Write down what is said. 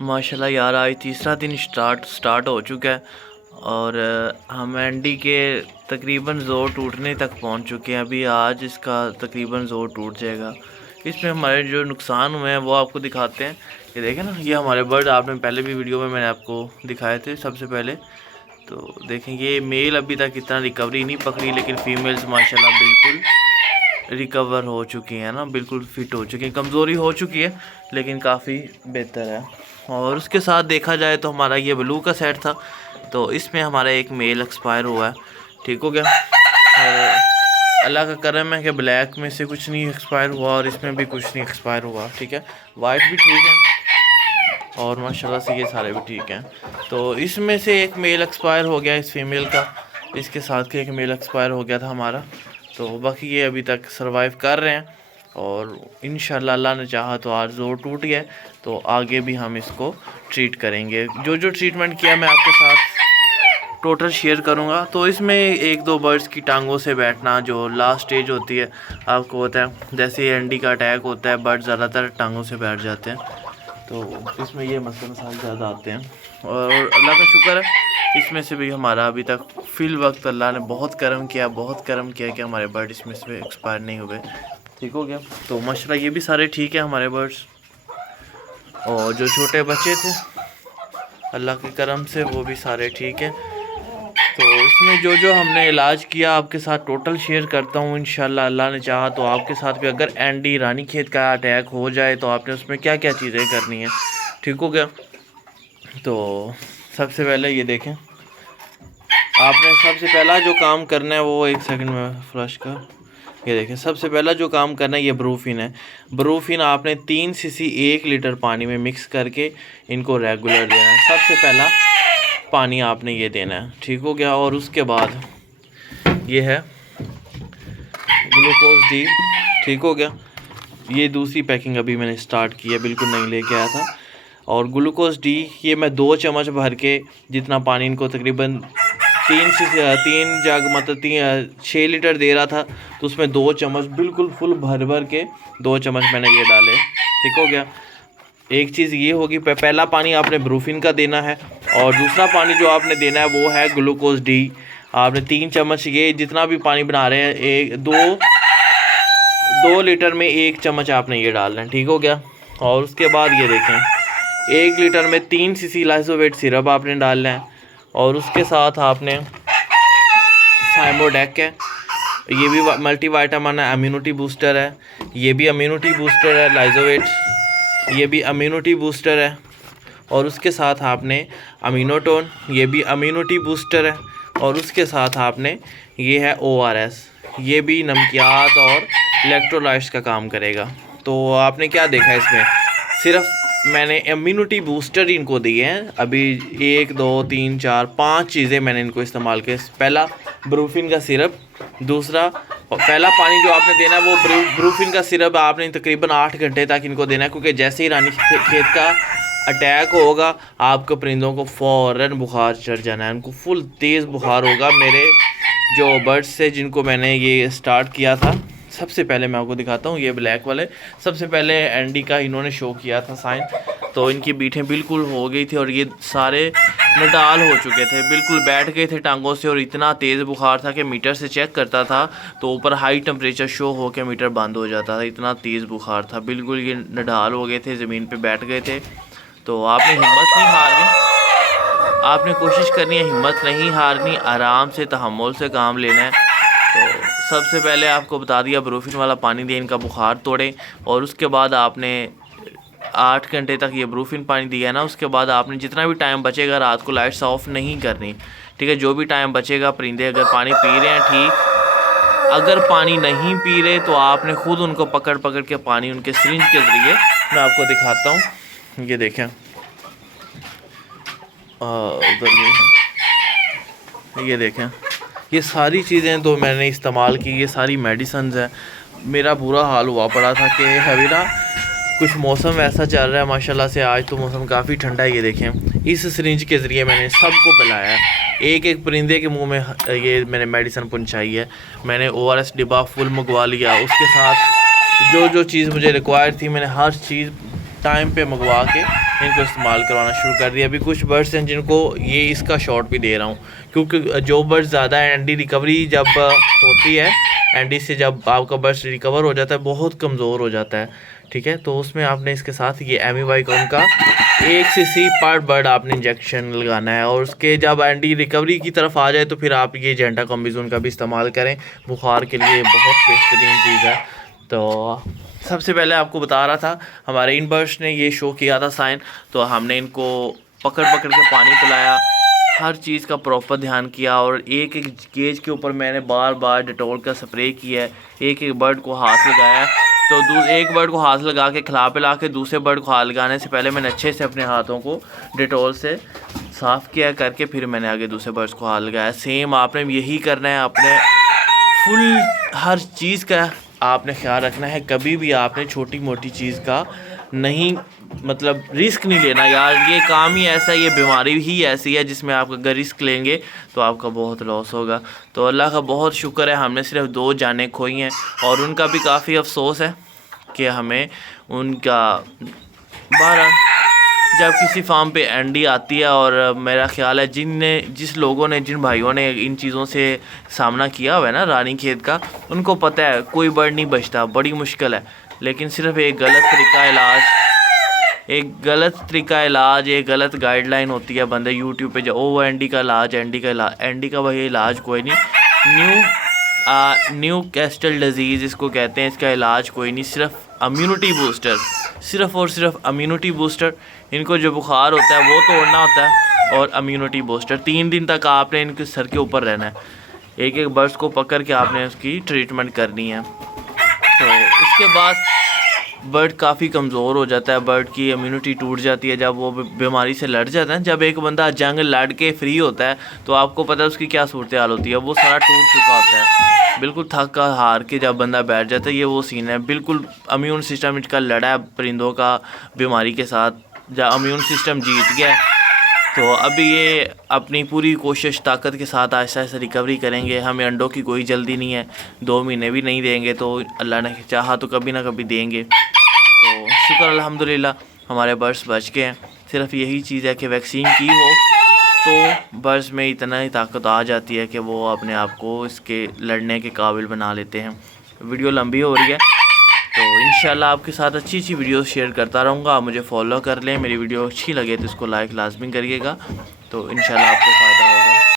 माशाल्लाह यार, आज तीसरा दिन स्टार्ट हो चुका है और हम एंडी के तकरीबन ज़ोर टूटने तक पहुंच चुके हैं। अभी आज इसका तकरीबन ज़ोर टूट जाएगा। इसमें हमारे जो नुकसान हुए हैं वो आपको दिखाते हैं। ये देखें ना, ये हमारे बर्ड आपने पहले भी वीडियो में मैंने आपको दिखाए थे सबसे पहले। तो देखें, ये मेल अभी तक इतना रिकवरी नहीं पकड़ी, लेकिन फीमेल्स माशाल्लाह बिल्कुल रिकवर हो चुकी हैं ना, बिल्कुल फिट हो चुकी हैं। कमज़ोरी हो चुकी है लेकिन काफ़ी बेहतर है। और उसके साथ देखा जाए तो हमारा ये ब्लू का सेट था, तो इसमें हमारा एक मेल एक्सपायर हुआ है। ठीक हो गया। और अल्लाह का करम है कि ब्लैक में से कुछ नहीं एक्सपायर हुआ और इसमें भी कुछ नहीं एक्सपायर हुआ। ठीक है, वाइट भी ठीक है और माशाल्लाह से ये सारे भी ठीक हैं। तो इसमें से एक मेल एक्सपायर हो गया, इस फीमेल का, इसके साथ के एक मेल एक्सपायर हो गया था हमारा। तो बाकी ये अभी तक सरवाइव कर रहे हैं और इंशाल्लाह अल्लाह ने चाहा तो आज ज़ोर टूट गया, तो आगे भी हम इसको ट्रीट करेंगे। जो जो ट्रीटमेंट किया मैं आपके साथ टोटल शेयर करूंगा। तो इसमें एक दो बर्ड्स की टांगों से बैठना जो लास्ट स्टेज होती है, आपको होता है जैसे एंडी का अटैक होता है, बर्ड ज़्यादातर टांगों से बैठ जाते हैं, तो इसमें ये मसले ज़्यादा आते हैं। और अल्लाह का शुक्र है इसमें से भी हमारा अभी तक फिल वक्त अल्लाह ने बहुत करम किया कि हमारे बर्ड इसमें से एक्सपायर नहीं हुए। ठीक हो गया। तो माशाल्लाह ये भी सारे ठीक है हमारे बर्ड्स। और जो छोटे बच्चे थे अल्लाह के करम से वो भी सारे ठीक हैं। तो इसमें जो जो हमने इलाज किया आपके साथ टोटल शेयर करता हूँ। इंशाल्लाह अल्लाह ने चाहा तो आपके साथ भी अगर एंडी रानीखेत का अटैक हो जाए तो आपने उसमें क्या क्या चीज़ें करनी है। ठीक हो गया। तो सबसे पहले ये देखें, आपने सबसे पहला जो काम करना है वो, एक सेकंड में फ्लश कर, ये देखें सबसे पहला जो काम करना है ये ब्रूफिन है। ब्रूफिन आपने 3 सीसी 1 लीटर पानी में मिक्स करके इनको रेगुलर देना है। सबसे पहला पानी आपने ये देना है। ठीक हो गया। और उसके बाद ये है ग्लूकोज डी। ठीक हो गया। ये दूसरी पैकिंग अभी मैंने स्टार्ट की है, बिल्कुल नहीं लेके आया था। और ग्लूकोज डी ये मैं 2 चम्मच भर के, जितना पानी इनको तकरीबन 3 जग मतलब 6 लीटर दे रहा था, तो उसमें 2 चम्मच बिल्कुल फुल भर के 2 चम्मच मैंने ये डाले। ठीक हो गया। एक चीज़ ये होगी, पहला पानी आपने ब्रूफिन का देना है और दूसरा पानी जो आपने देना है वो है ग्लूकोज डी। आपने 3 चम्मच, ये जितना भी पानी बना रहे हैं, 2 लीटर में 1 चम्मच आपने ये डालना है। ठीक हो गया। और उसके बाद ये देखें, 1 लीटर में 3 सीसी लाइसोवेट सिरप आपने डालना है। और उसके साथ आपने साइमोडेक है, ये भी मल्टीवाइटामिन है, इम्यूनिटी बूस्टर है, ये भी इम्यूनिटी बूस्टर है। लाइसोवेट ये भी इम्यूनिटी बूस्टर है। और उसके साथ आपने अमीनोटोन, ये भी इम्यूनिटी बूस्टर है। और उसके साथ आपने ये है ORS, ये भी नमकियात और इलेक्ट्रोलाइट्स का काम करेगा। तो आपने क्या देखा इसमें, सिर्फ मैंने इम्यूनिटी बूस्टर इनको दिए हैं अभी। 1 2 3 4 5 चीज़ें मैंने इनको इस्तेमाल की। पहला ब्रूफिन का सिरप, दूसरा पहला पानी जो आपने देना है वो ब्रूफिन का सिरप आपने तकरीबन 8 घंटे तक इनको देना है, क्योंकि जैसे ही रानीखेत का अटैक होगा आपके परिंदों को फ़ौरन बुखार चढ़ जाना है, उनको फुल तेज़ बुखार होगा। मेरे जो बर्ड्स से जिनको मैंने ये स्टार्ट किया था, सबसे पहले मैं आपको दिखाता हूँ, ये ब्लैक वाले सबसे पहले एंडी का इन्होंने शो किया था साइन, तो इनकी बीठें बिल्कुल हो गई थी और ये सारे नडाल हो चुके थे, बिल्कुल बैठ गए थे टांगों से। और इतना तेज़ बुखार था कि मीटर से चेक करता था तो ऊपर हाई टेम्परेचर शो हो के मीटर बंद हो जाता था, इतना तेज़ बुखार था। बिल्कुल ये नडाल हो गए थे, ज़मीन पे बैठ गए थे। तो आपने हिम्मत नहीं हारनी, आपने कोशिश करनी है, हिम्मत नहीं हारनी, आराम से तहम्मुल से काम लेना है। तो सबसे पहले आपको बता दिया, ब्रूफिन वाला पानी दिया, इनका बुखार तोड़े। और उसके बाद आपने 8 घंटे तक ये ब्रूफिन पानी दिया ना, उसके बाद आपने जितना भी टाइम बचेगा रात को लाइट्स ऑफ नहीं करनी। ठीक है, जो भी टाइम बचेगा, परिंदे अगर पानी पी रहे हैं ठीक, अगर पानी नहीं पी रहे तो आपने ख़ुद उनको पकड़ के पानी उनके सिरिंज के ज़रिए, मैं आपको दिखाता हूँ, ये देखें उधर ये देखें, ये सारी चीज़ें तो मैंने इस्तेमाल की, ये सारी मेडिसिन्स हैं। मेरा बुरा हाल हुआ पड़ा था कि अभी ना कुछ मौसम ऐसा चल रहा है माशाल्लाह से, आज तो मौसम काफ़ी ठंडा है। ये देखें, इस सिरिंज के ज़रिए मैंने सबको पिलाया है, एक एक परिंदे के मुंह में ये मैंने मेडिसिन पहुंचाई है। मैंने ORS डिब्बा फुल मंगवा लिया, उसके साथ जो जो चीज़ मुझे रिक्वायर थी मैंने हर चीज़ टाइम पे मंगवा के इनको इस्तेमाल करवाना शुरू कर दिया। अभी कुछ बर्ड्स हैं जिनको ये इसका शॉट भी दे रहा हूँ, क्योंकि जो बर्ड्स ज़्यादा एंडी रिकवरी जब होती है, एंडी से जब आपका बर्ड्स रिकवर हो जाता है, बहुत कमज़ोर हो जाता है, ठीक है, तो उसमें आपने इसके साथ ये एमीवाइकॉन का 1 cc पर बर्ड आपने इंजेक्शन लगाना है। और उसके जब एंडी रिकवरी की तरफ आ जाए तो फिर आप ये जेंटा कॉम्बिजोन का भी इस्तेमाल करें, बुखार के लिए बहुत बेहतरीन चीज़ है। तो सबसे पहले आपको बता रहा था, हमारे इन बर्ड्स ने ये शो किया था साइन, तो हमने इनको पकड़ पकड़ के पानी पिलाया, हर चीज़ का प्रॉपर ध्यान किया, और एक एक केज के ऊपर मैंने बार बार डेटॉल का स्प्रे किया है। एक एक बर्ड को हाथ लगाया, तो एक बर्ड को हाथ लगा के खिला पिला के दूसरे बर्ड को हाथ लगाने से पहले मैंने अच्छे से अपने हाथों को डेटॉल से साफ़ किया करके फिर मैंने आगे दूसरे बर्ड्स को हाथ लगाया। सेम आपने यही करना है, आपने फुल हर चीज़ का आपने ख्याल रखना है। कभी भी आपने छोटी मोटी चीज़ का नहीं, मतलब रिस्क नहीं लेना यार, ये काम ही ऐसा, ये बीमारी ही ऐसी है जिसमें आप अगर रिस्क लेंगे तो आपका बहुत लॉस होगा। तो अल्लाह का बहुत शुक्र है, हमने सिर्फ 2 जानें खोई हैं, और उनका भी काफ़ी अफसोस है कि हमें उनका 12 जब किसी फार्म पे एंडी आती है, और मेरा ख्याल है जिस लोगों ने, जिन भाइयों ने इन चीज़ों से सामना किया हुआ है ना रानी खेत का, उनको पता है कोई बर्ड नहीं बचता, बड़ी मुश्किल है। लेकिन सिर्फ एक गलत तरीका इलाज, एक गलत गाइडलाइन होती है, बंदे यूट्यूब पे जाओ, वो एंडी का इलाज, एंडी का भाई इलाज कोई नहीं। न्यू कैस्टल डिजीज़ इसको कहते हैं, इसका इलाज कोई नहीं, सिर्फ इम्यूनिटी बूस्टर, सिर्फ और सिर्फ इम्यूनिटी बूस्टर। इनको जो बुखार होता है वो तोड़ना होता है, और इम्यूनिटी बूस्टर 3 दिन तक आपने इनके सर के ऊपर रहना है, एक एक बर्ड्स को पकड़ के आपने उसकी ट्रीटमेंट करनी है। तो इसके बाद बर्ड काफ़ी कमज़ोर हो जाता है, बर्ड की इम्यूनिटी टूट जाती है जब वो बीमारी से लड़ जाता है। जब एक बंदा जंग लड़ के फ्री होता है तो आपको पता है उसकी क्या सूरत हाल होती है, वो सारा टूट चुका होता है, बिल्कुल थक हार के जब बंदा बैठ जाता है, ये वो सीन है। बिल्कुल इम्यून सिस्टम इसका लड़ा है परिंदों का बीमारी के साथ, जब इम्यून सिस्टम जीत गया, तो अभी ये अपनी पूरी कोशिश ताकत के साथ आहिस्ता आहिस्ता रिकवरी करेंगे। हमें अंडों की कोई जल्दी नहीं है, 2 महीने भी नहीं देंगे तो अल्लाह ने चाहा तो कभी ना कभी देंगे। तो शुक्र अल्हम्दुलिल्लाह हमारे बर्ड्स बच गए हैं। सिर्फ यही चीज़ है कि वैक्सीन की हो तो बर्ड्स में इतना ही ताकत आ जाती है कि वो अपने आप को इसके लड़ने के काबिल बना लेते हैं। वीडियो लंबी हो रही है, तो इंशाल्लाह आपके साथ अच्छी अच्छी वीडियो शेयर करता रहूँगा। आप मुझे फॉलो कर लें, मेरी वीडियो अच्छी लगे तो इसको लाइक लाजमी करिएगा, तो इंशाल्लाह आपको फ़ायदा